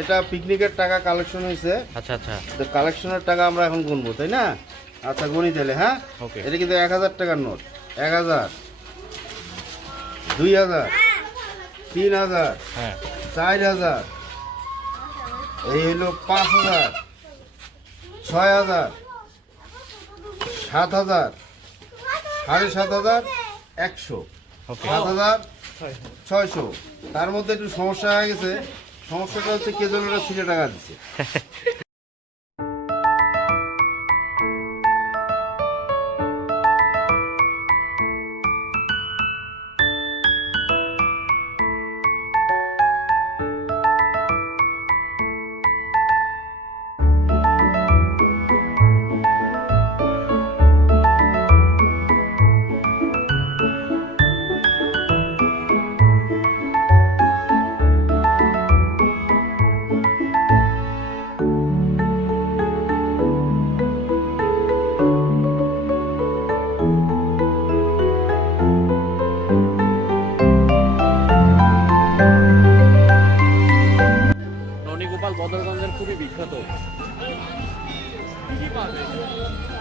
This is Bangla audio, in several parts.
এটা পিকনিকের টাকা কালেকশন হয়েছে আচ্ছা আচ্ছা। তো কালেকশনের টাকা আমরা এখন গুনবো তাই না? আচ্ছা গুনি তাহলে হ্যাঁ? Okay. এটা কিন্তু এক হাজার টাকার নোট। এক হাজার দুই হাজার তিন হাজার হ্যাঁ। চার হাজার এই হলো পাঁচ হাজার ছয় হাজার সাত হাজার সাড়ে সাত হাজার একশো। সাত হাজার ছয়শো। তার মধ্যে একটু সমস্যা হয়ে গেছে। সমস্যাটা হচ্ছে কে যেন একটা সিটে টাকা দিচ্ছে। বিখ্যাত।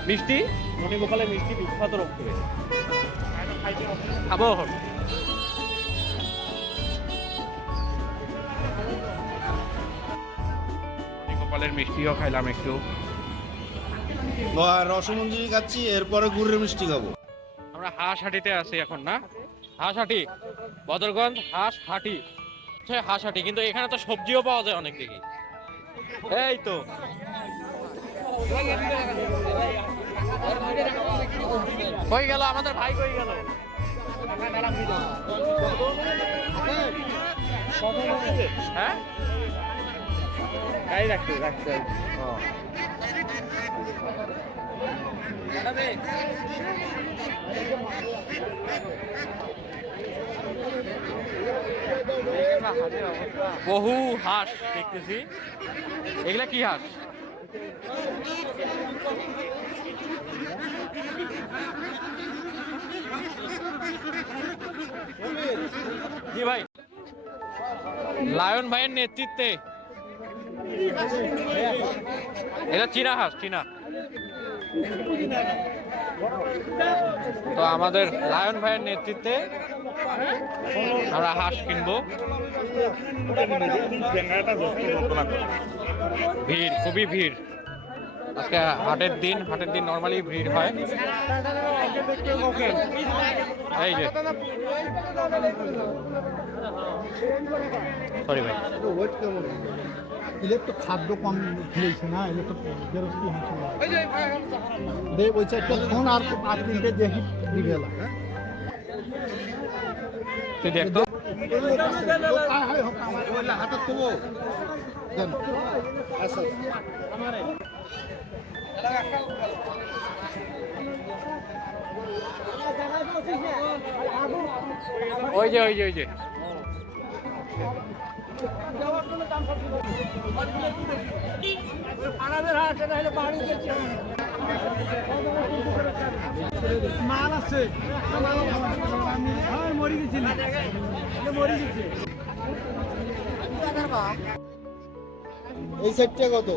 মিষ্টি? ননীগোপালের মিষ্টি বিখ্যাত রক্তরে খাব এখন। মিষ্টিও খাইলাম একটু। রসমঞ্জুরি খাচ্ছি এরপরে গুড়ের মিষ্টি খাব। আমরা হাঁস হাটিতে আছি এখন না? হাঁস হাটি। বদরগঞ্জ হাঁস হাটি। হচ্ছে হাঁস হাটি কিন্তু এখানে তো সবজিও পাওয়া যায় অনেক দেখি। এই তো। কই গেল আমাদের ভাই কই গেল। হ্যাঁ? রাখতে রাখতে। বহু হাঁস দেখতেছি। এগুলা কি হাঁস? জি ভাই? লায়ন ভাইয়ের নেতৃত্বে। এটা চীনা হাঁস, চীনা। তো আমাদের লায়ন ভাইয়ের নেতৃত্বে আমরা হাঁস কিনবো। ভিড়, খুবই ভিড়। আজকে হাটের দিন হাটের দিন নর্মালি ভিড় হয়। এই যে। সরি ভাই। এদের খাদ্য কম খেয়েছে না ফোন আর তুই দেখ তো ওই যে ওই যে ওই যে। মাল আছে। মরি গেছিল মরি গেছে এই সেটটা কত?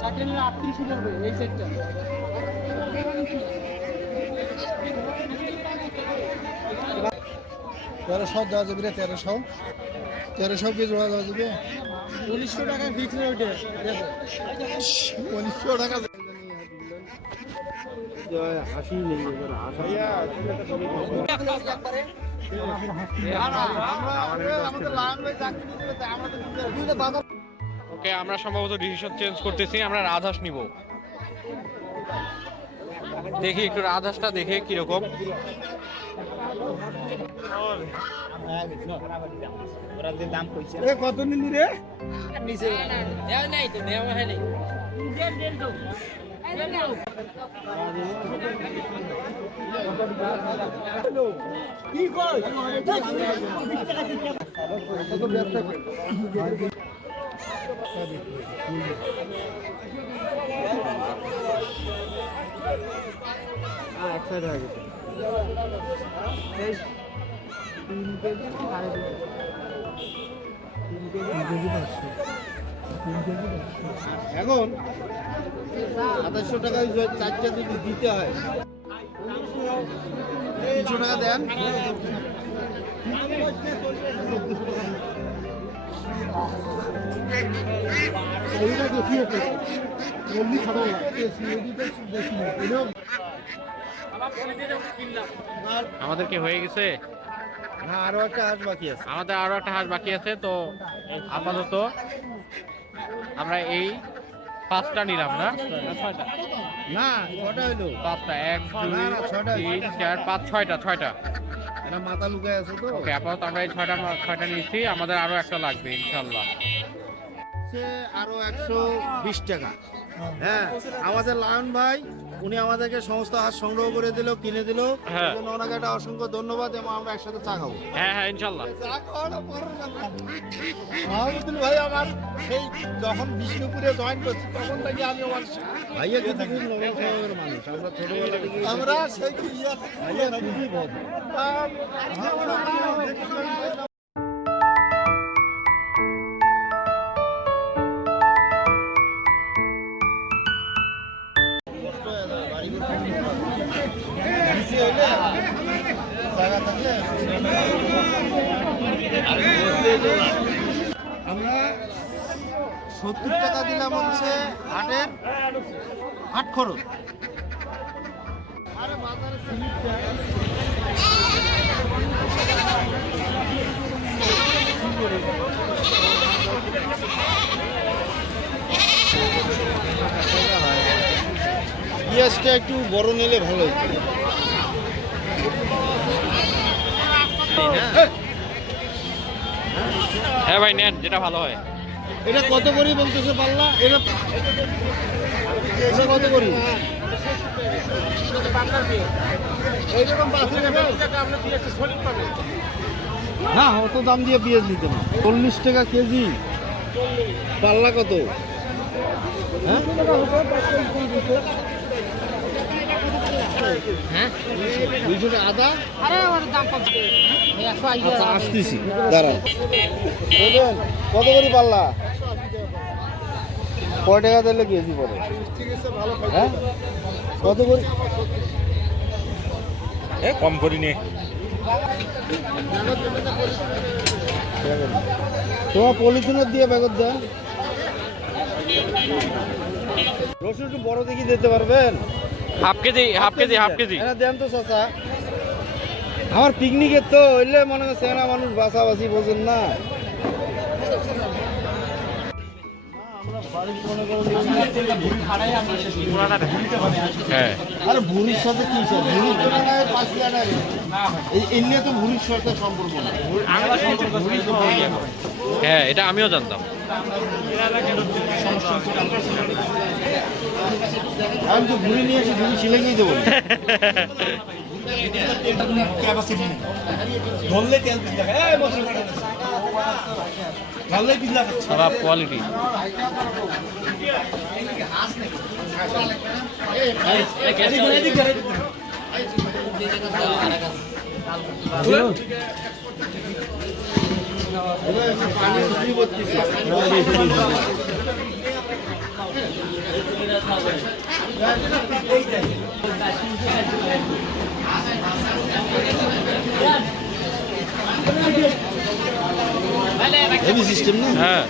চারটে নিলে পড়বে এই সেটটা তেরোশো দেওয়া যাবে রে তেরোশো। তেরোশো কি জোড়া দেওয়া যাবে। উনিশশো টাকা ফিক্স রেটে উনিশশো টাকা হাসি নেই এবার ওকে আমরা সম্ভবত ডিসিশন চেঞ্জ করতেছি আমরা রাজহাঁস নিব। দেখি একটু রাজহাঁসটা দেখে কীরকম। কত নিলি রে? একসাইড হয়ে তিন কেজি এখন সাতাশশো টাকায় চারটে যদি দিতে হয় তিনশো টাকা দেন। এইটা বেশি আছে চল্লিশ হাজার বেশি এদিকে বেশি আমাদের কি হয়ে গেছে। না আরও একটা হাঁস বাকি আছে। আমাদের আরও একটা হাঁস বাকি আছে তো আপাতত আমরা এই পাঁচটা নিলাম না? না কটা হইল। পাঁচটা এক দুই তিন চার পাঁচ ছয়টা ছয়টা। এটা মাথা লুকায় আছে তো। ওকে আপাতত আমরা এই ছয়টা ছয়টা নিচ্ছি আমাদের আরও একটা লাগবে ইনশাল্লাহ। আরও একশো বিশ টাকা। হ্যাঁ আমাদের লায়ন ভাই উনি আমাদেরকে সমস্ত হাঁস সংগ্রহ করে দিল কিনে দিল। হ্যাঁ। জন্য ওনাকে একটা অসংখ্য ধন্যবাদ এবং আমরা একসাথে চা খাব। হ্যাঁ হ্যাঁ ইনশাল্লাহ। মাহমুদুল ভাই আমার সেই যখন বিষ্ণুপুরে জয়েন করছি তখন থেকে আমি আমার ভাইয়া কিন্তু খুব নরম স্বভাবের মানুষ। আমরা ছোটবেলা থেকে আমরা সেই ইয়া ভাইয়া খুবই ভদ্র আমরা সত্তর টাকা দিলাম হচ্ছে হাটের হাট খরচ। পেঁয়াজটা একটু বড় নিলে ভালো হতো হ্যাঁ ভাই নেন যেটা ভালো হয়। এটা কত করি বলতেছে পাল্লা? এটা কত করি? হ্যাঁ অত দাম দিয়ে পেঁয়াজ নিতে না। চল্লিশ টাকা কেজি। পাল্লা কত? হ্যাঁ? হ্যাঁ? দুইশো আদা। আরে ওর দাম কম। আচ্ছা আসতেছি। দাঁড়ান কত করে পাল্লা? কয় টাকা দিলে কেজি পড়ে? হ্যাঁ? কত করে? কম করি নে তোমার পলিথিনের দিয়ে ব্যাগত দেন। রসুন একটু বড় দেখি দিতে পারবেন? Half KG half KG half KG. দেন তো চাচা। আমার পিকনিকের তো হইলে মনে হয় সেনা মানুষ বাসাবাসি বোঝেন না। হ্যাঁ। ভুরির সাথে কি স্যার ভুরির এই এমনি তো ভুরির সাথে সম্পর্ক না হ্যাঁ এটা আমিও জানতাম। আমি তো ভুরি নিয়ে এসে ভুরি ছিলে গিয়ে দেবো খারাপ কোয়ালিটি পানি চুরি করতেছে হেভি সিস্টেম না হ্যাঁ